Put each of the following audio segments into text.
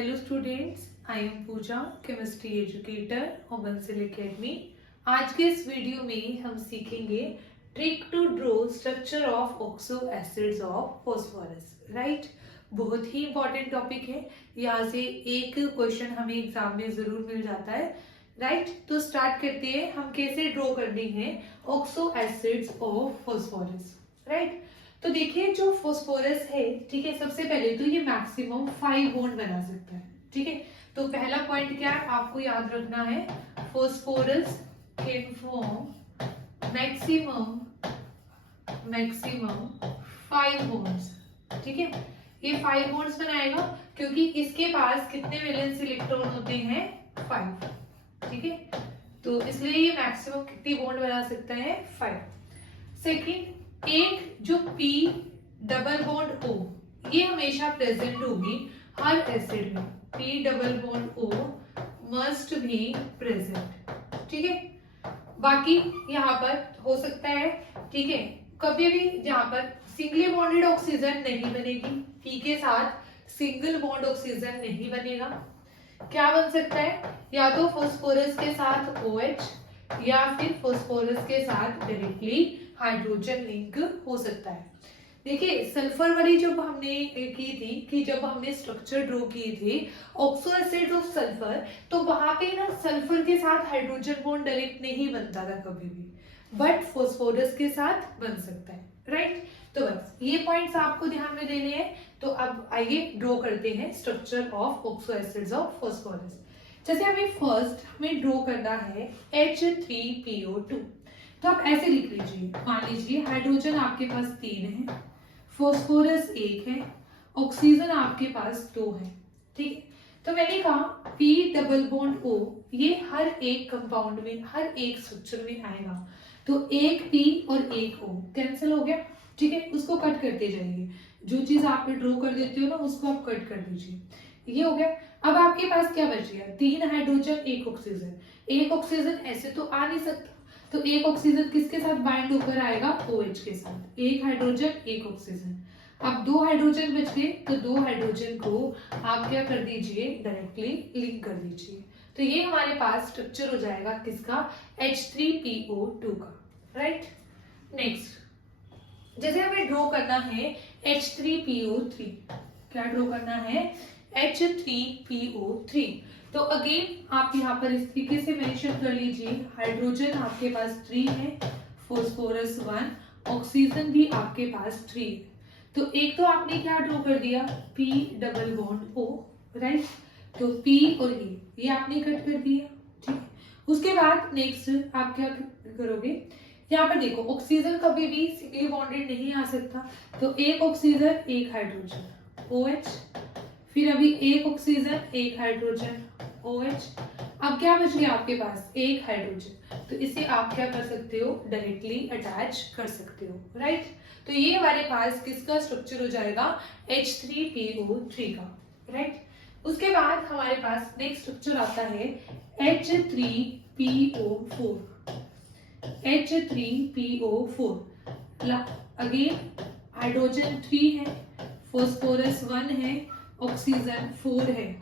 Hello students, I am Pooja, chemistry educator और Bansal academy. आज के इस वीडियो में हम सीखेंगे trick to draw structure of oxo acids of phosphorus. Right, बहुत ही इंपॉर्टेंट टॉपिक है। यहाँ से एक क्वेश्चन हमें एग्जाम में जरूर मिल जाता है। राइट, तो स्टार्ट करते हैं हम कैसे ड्रॉ करनी है oxo acids of phosphorus. Right, तो देखिए जो फॉस्फोरस है, ठीक है, सबसे पहले तो ये मैक्सिमम 5 बॉन्ड बना सकता है। ठीक है, तो पहला पॉइंट क्या है आपको याद रखना है, phosphorus can form maximum 5 bonds. ठीक है, ये 5 बॉन्ड्स बनाएगा क्योंकि इसके पास कितने वैलेंस इलेक्ट्रॉन होते हैं, 5। ठीक है, तो इसलिए ये मैक्सिमम कितनी बॉन्ड बना सकता है, 5। सेकेंड, एक जो P डबल बॉन्ड O, ये हमेशा प्रेजेंट होगी हर एसिड में। P double bond O must be present. ठीक है, बाकी यहाँ पर हो सकता है, ठीक है, कभी भी जहाँ पर सिंगली बॉन्डेड ऑक्सीजन नहीं बनेगी, P के साथ सिंगल बॉन्ड ऑक्सीजन नहीं बनेगा। क्या बन सकता है, या तो फॉस्फोरस के साथ OH या फिर फॉस्फोरस के साथ डायरेक्टली हाइड्रोजन लिंक हो सकता है। देखिए सल्फर वाली जब हमने की थी कि जब हमने स्ट्रक्चर ड्रॉ किए थे ऑक्सो एसिड ऑफ सल्फर, तो वहां पे ना सल्फर के साथ हाइड्रोजन बॉन्ड डायरेक्ट नहीं बनता था कभी भी, बट फॉस्फोरस के साथ बन सकता है। राइट, तो बस ये पॉइंट्स आपको ध्यान में देने हैं। तो अब आइए ड्रॉ करते हैं structure of oxo acids of phosphorus. जैसे हमें ड्रॉ करना है H3PO2, तो आप ऐसे लिख लीजिए, मान लीजिए हाइड्रोजन आपके पास 3 है, फॉस्फोरस 1 है, ऑक्सीजन आपके पास 2 है। ठीक है, तो मैंने कहा P डबल बॉन्ड O ये हर एक कंपाउंड में, हर एक स्ट्रक्चर में आएगा, तो एक P और एक O कैंसिल हो गया। ठीक है, उसको कट करते जाइए, जो चीज आप ड्रॉ कर देते हो ना उसको आप कट कर दीजिए, ये हो गया। अब आपके पास क्या बच गया, 3 हाइड्रोजन 1 ऑक्सीजन। एक ऑक्सीजन ऐसे तो आ नहीं सकता, तो एक ऑक्सीजन किसके साथ बाइंड होकर आएगा, OH के साथ। एक हाइड्रोजन 1 ऑक्सीजन। अब 2 हाइड्रोजन बच गए, तो 2 हाइड्रोजन को आप क्या कर दीजिए, डायरेक्टली लिंक कर दीजिए। तो ये हमारे पास स्ट्रक्चर हो जाएगा किसका, H3PO2 का। राइट, नेक्स्ट जैसे हमें ड्रॉ करना है H3PO3, क्या ड्रॉ करना है, H3PO3। तो अगेन आप यहाँ पर इस तरीके से मेंशन कर लीजिए, हाइड्रोजन आपके पास 3 है, फॉस्फोरस 1, ऑक्सीजन भी आपके पास 3 है। तो एक तो आपने क्या ड्रॉ कर दिया, P double bond O। Right, तो P और ये आपने कट कर दिया। ठीक है, उसके बाद नेक्स्ट आप क्या करोगे, यहाँ पर देखो ऑक्सीजन कभी भी सिंगली बॉन्डेड नहीं आ सकता, तो एक ऑक्सीजन एक हाइड्रोजन OH, फिर अभी एक ऑक्सीजन एक हाइड्रोजन OH। अब क्या बच गया आपके पास, एक हाइड्रोजन, तो इसे आप क्या कर सकते हो, डायरेक्टली अटैच कर सकते हो। राइट, तो ये हमारे पास किसका स्ट्रक्चर हो जाएगा, H3PO3 का। राइट, उसके बाद हमारे पास नेक्स्ट स्ट्रक्चर आता है H3PO4। H3PO4 अगेन हाइड्रोजन 3 है, फॉस्फोरस 1 है, ऑक्सीजन 4 है।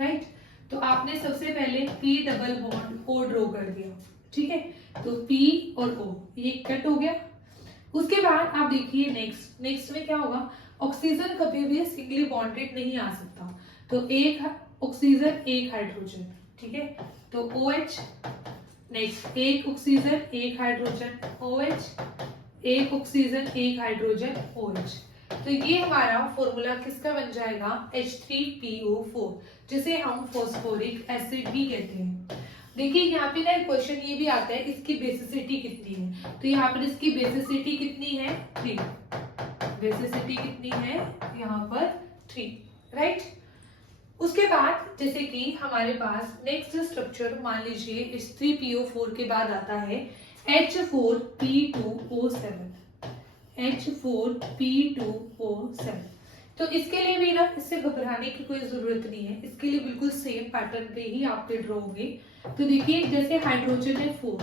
राइट, तो आपने सबसे पहले P double bond O draw कर दिया। ठीक है, तो P और O ये कट हो गया। उसके बाद आप देखिए नेक्स्ट में क्या होगा, ऑक्सीजन कभी भी सिंगली बॉन्डेड नहीं आ सकता, तो एक ऑक्सीजन एक हाइड्रोजन। ठीक है, तो OH, नेक्स्ट एक ऑक्सीजन एक हाइड्रोजन OH, एक ऑक्सीजन एक हाइड्रोजन OH। तो ये हमारा फॉर्मूला किसका बन जाएगा, H3PO4, जिसे हम फॉस्फोरिक एसिड भी कहते हैं। देखिए यहाँ पे ना एक क्वेश्चन ये भी आता है, इसकी बेसिसिटी कितनी है, तो यहाँ पर इसकी बेसिसिटी कितनी है, 3। बेसिसिटी कितनी है यहाँ पर, 3। राइट, उसके बाद जैसे कि हमारे पास नेक्स्ट स्ट्रक्चर मान लीजिए H3PO4 के बाद आता है H4P2O7। H4P2O7, तो इसके लिए भी ना इससे घबराने की कोई जरूरत नहीं है, इसके लिए बिल्कुल सेम पैटर्न पे ही आपके ड्रॉ होंगे। तो देखिए जैसे हाइड्रोजन है 4,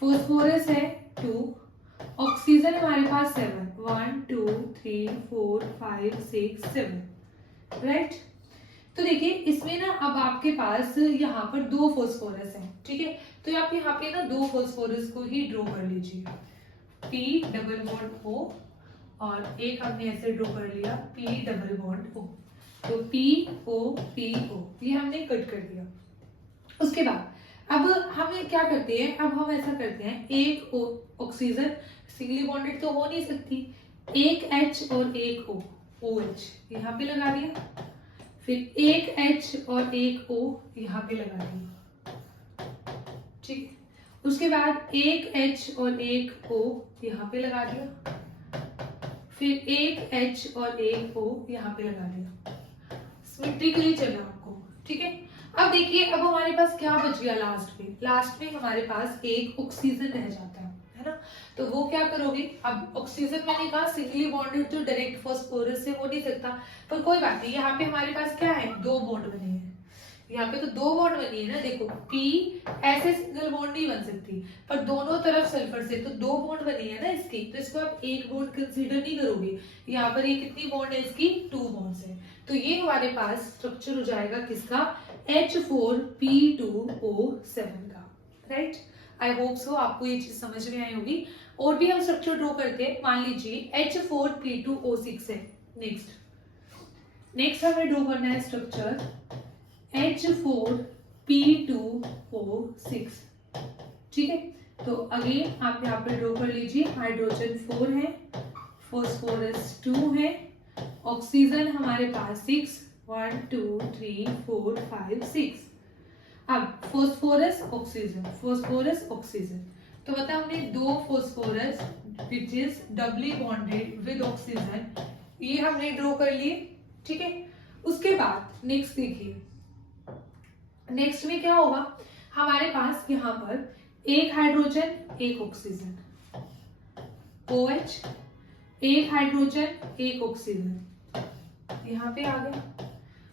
फॉस्फोरस है 2, ऑक्सीजन हमारे पास 7, 1 2 3 4 5 6 7। राइट। तो देखिए इसमें ना अब आपके पास यहाँ पर 2 फॉस्फोरस हैं, ठीक है। तो आप यहाँ पे ना 2 फॉस्फोरस को ही ड्रॉ कर लीजिए, P डबल बॉन्ड O, और एक हमने ऐसे ड्रॉ कर लिया P डबल बॉन्ड O। तो PO ये हमने कट कर दिया। उसके बाद अब हम क्या करते हैं, अब हम ऐसा करते हैं, एक ऑक्सीजन सिंगली बॉन्डेड तो हो नहीं सकती, एक H और एक O, OH यहाँ पे लगा दिया, फिर एक H और एक O यहाँ पे लगा दिया, ठीक है। उसके बाद एक H और एक O यहाँ पे लगा दिया, फिर एक H और एक O यहाँ पे लगा दिया, सिमेट्रिकली चलना आपको, ठीक है। अब देखिए अब हमारे पास क्या बच गया लास्ट में हमारे पास एक ऑक्सीजन रह जाता है ना। तो वो क्या करोगे, अब ऑक्सीजन मैंने कहा सिंगली बॉन्डेड तो डायरेक्ट फॉस्फोरस से हो नहीं सकता, पर कोई बात नहीं, यहाँ पे हमारे पास क्या है, 2 बॉन्ड बने हैं, यहाँ पे तो 2 बॉन्ड बनी है ना। देखो P ऐसे सिंगल बॉन्ड नहीं बन सकती, पर दोनों तरफ सल्फर से तो 2 बॉन्ड बनी है ना इसकी, तो इसको आप एक बॉन्ड कंसीडर नहीं करोगे। यहाँ पर ये कितनी बॉन्ड है इसकी, 2 बॉन्ड्स है। तो ये हमारे पास स्ट्रक्चर हो जाएगा किसका, H4P2O7 का, राइट। आई होप सो आपको ये चीज समझ में आई होगी। और भी हम स्ट्रक्चर ड्रॉ करते हैं, मान लीजिए H4P2O6 है। नेक्स्ट हमें ड्रॉ करना है स्ट्रक्चर H4P2O6, ठीक है। तो अगेन आप यहाँ पे ड्रॉ कर लीजिए, हाइड्रोजन 4 है, फॉस्फोरस 2 है, ऑक्सीजन हमारे पास 6, 1 2 3 4 5 6। अब फॉस्फोरस ऑक्सीजन, तो मतलब हमने 2 phosphorus which is doubly bonded with oxygen, ये हमने ड्रॉ कर लिए, ठीक है। उसके बाद नेक्स्ट देखिए, नेक्स्ट में क्या होगा, हमारे पास यहाँ पर एक हाइड्रोजन एक ऑक्सीजन, OH, एक हाइड्रोजन एक ऑक्सीजन यहाँ पे आ गया।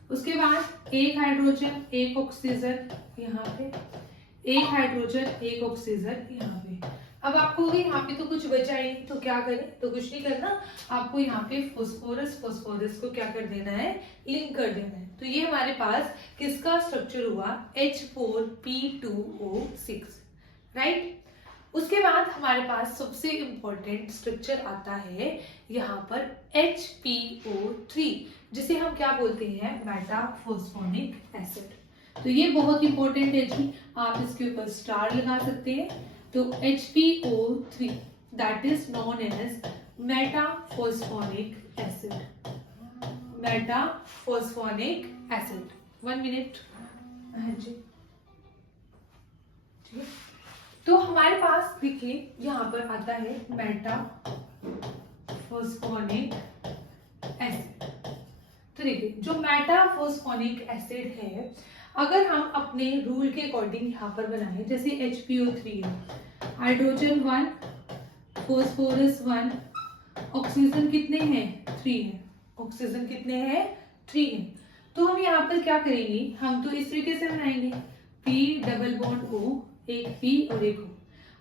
उसके बाद एक हाइड्रोजन एक ऑक्सीजन यहाँ पे, एक हाइड्रोजन एक ऑक्सीजन यहाँ पे। अब आपको यहाँ पे तो कुछ बचा ही नहीं, तो क्या करें, तो कुछ नहीं करना, आपको यहाँ पे फॉस्फोरस को क्या कर देना है, लिंक कर देना है। तो ये हमारे पास किसका स्ट्रक्चर हुआ, H4P2O6, राइट। उसके बाद हमारे पास सबसे इंपॉर्टेंट स्ट्रक्चर आता है यहाँ पर HPO3, जिसे हम क्या बोलते हैं, मेटाफॉस्फोनिक एसिड। तो ये बहुत इंपॉर्टेंट है जी, आप इसके ऊपर स्टार लगा सकते हैं। तो HPO3 that is known as metaphosphonic acid, 1 minute, हाँ जी, ठीक है। तो हमारे पास देखिए यहाँ पर आता है मेटाफॉस्फोनिक एसिड। तो देखिए जो मेटाफॉस्फोनिक एसिड है, अगर हम अपने रूल के अकॉर्डिंग यहाँ पर बनाएं, जैसे HPO3 है, हाइड्रोजन 1, फॉस्फोरस 1, ऑक्सीजन कितने हैं, 3 है, ऑक्सीजन कितने हैं, 3 है। तो हम यहाँ पर क्या करेंगे, हम तो इस तरीके से बनाएंगे, P डबल बॉन्ड O, एक P और एक O।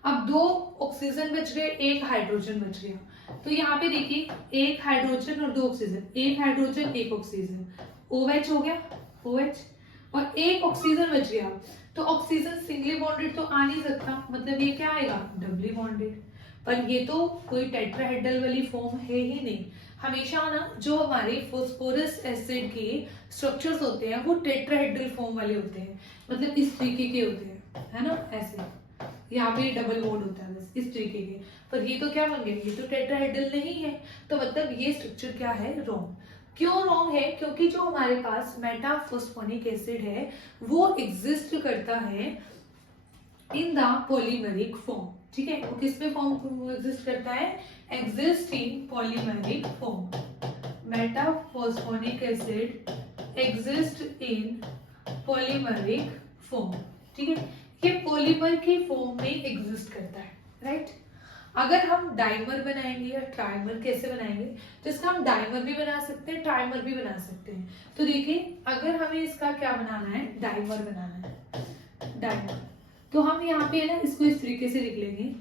अब 2 ऑक्सीजन बच गए, एक हाइड्रोजन बच गया, तो यहाँ पे देखिए एक हाइड्रोजन और 2 ऑक्सीजन, एक हाइड्रोजन एक ऑक्सीजन, OH हो गया, OH, और एक ऑक्सीजन बच गया। तो ऑक्सीजन सिंगली बॉन्डेड तो आ नहीं सकता, मतलब ये क्या आएगा, डबली बॉन्डेड। पर ये तो कोई टेट्राहेड्रल वाली फॉर्म है ही नहीं। हमेशा ना जो हमारे फॉस्फोरस एसिड के स्ट्रक्चर्स होते हैं वो टेट्राहेड्रल फॉर्म वाले होते हैं, मतलब इस तरीके के होते हैं, है ना, ऐसे। यहाँ पे डबल बॉन्ड होता है बस इस तरीके के, पर ये तो क्या बन गए, ये तो टेट्राहेड्रल नहीं है, तो मतलब ये स्ट्रक्चर क्या है, रॉन्ग। क्यों रॉन्ग है, क्योंकि जो हमारे पास मेटाफॉस्फोनिक एसिड है वो एग्जिस्ट करता है इन द पॉलीमेरिक फॉर्म, ठीक है। वो किस में फॉर्म एग्जिस्ट करता है, exist in polymeric form. Metaphosphonic acid exist in polymeric form, ठीक है। ये पॉलीमर की फॉर्म में एग्जिस्ट करता है, राइट। अगर हम डाइमर बनाएंगे या ट्राइमर कैसे बनाएंगे, तो इसका हम डाइमर भी बना सकते हैं, ट्राइमर भी बना सकते हैं। तो देखिए अगर हमें इसका क्या बनाना है, डाइमर बनाना है, डाइमर, तो हम यहाँ पे ना इसको इस तरीके से लिख लेंगे,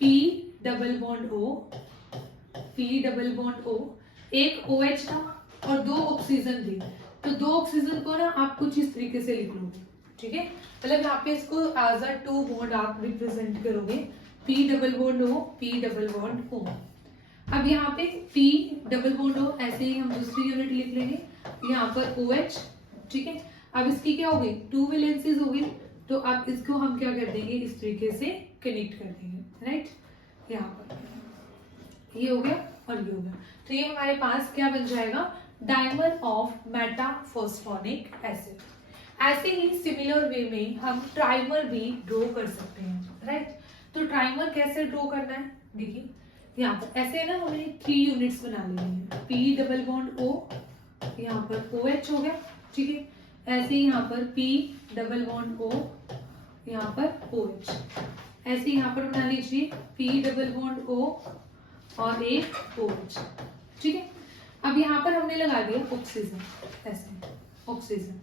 P double bond O, P double bond O, एक OH था, और 2 ऑक्सीजन थे, तो 2 ऑक्सीजन को ना आप कुछ इस तरीके से लिख लोगे, ठीक है। मतलब यहाँ पे इसको एज अ 2 बॉन्ड आप रिप्रेजेंट करोगे, P double bond O, P double bond O। अब यहाँ पे P डबल बॉन्ड O ऐसे ही हम दूसरी यूनिट लिख लेंगे, यहाँ पर OH, ठीक है। अब इसकी क्या होगी, 2 वैलेंसीज होगी, तो अब इसको हम क्या कर देंगे, इस तरीके से कनेक्ट कर देंगे, राइट। यहाँ पर ये हो गया और ये हो गया, तो ये हमारे पास क्या बन जाएगा, डाइमर ऑफ मेटाफॉस्फोनिक एसिड। ऐसे ही सिमिलर वे में हम ट्राइमर भी ड्रॉ कर सकते हैं, राइट। तो ट्राइमर कैसे ड्रॉ करना है, देखिए यहाँ पर ऐसे ना हमें 3 यूनिट्स बना लेनी है, P डबल बॉन्ड O, यहाँ पर OH हो गया, ठीक है। ऐसे ही यहाँ पर P डबल बॉन्ड O, यहाँ पर OH, ऐसे यहाँ पर बना लीजिए P डबल बॉन्ड O और एक OH, ठीक है। अब यहाँ पर हमने लगा दिया ऑक्सीजन, ऐसे ऑक्सीजन,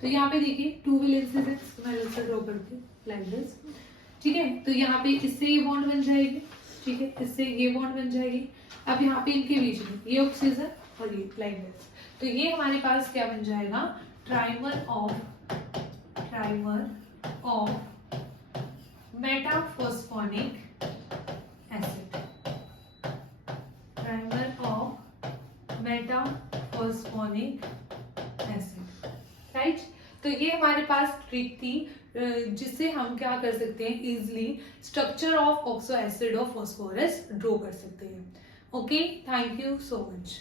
तो यहाँ पे देखिए 2 वैलेंसीज है, मैं इससे ड्रॉ करती हूँ लाइक दिस, ठीक है। तो यहाँ पे इससे ये बॉन्ड बन जाएगी, ठीक है, इससे ये बॉन्ड बन जाएगी। अब यहाँ पे इनके बीच में ये ऑक्सीजन और ये लाइक दिस, तो ये हमारे पास क्या बन जाएगा, trimer of metaphosphonic acid, trimer of metaphosphonic acid, right. तो ये हमारे पास ट्रिक थी जिससे हम क्या कर सकते हैं, easily structure of oxo acid of phosphorus draw कर सकते हैं। Okay, thank you so much.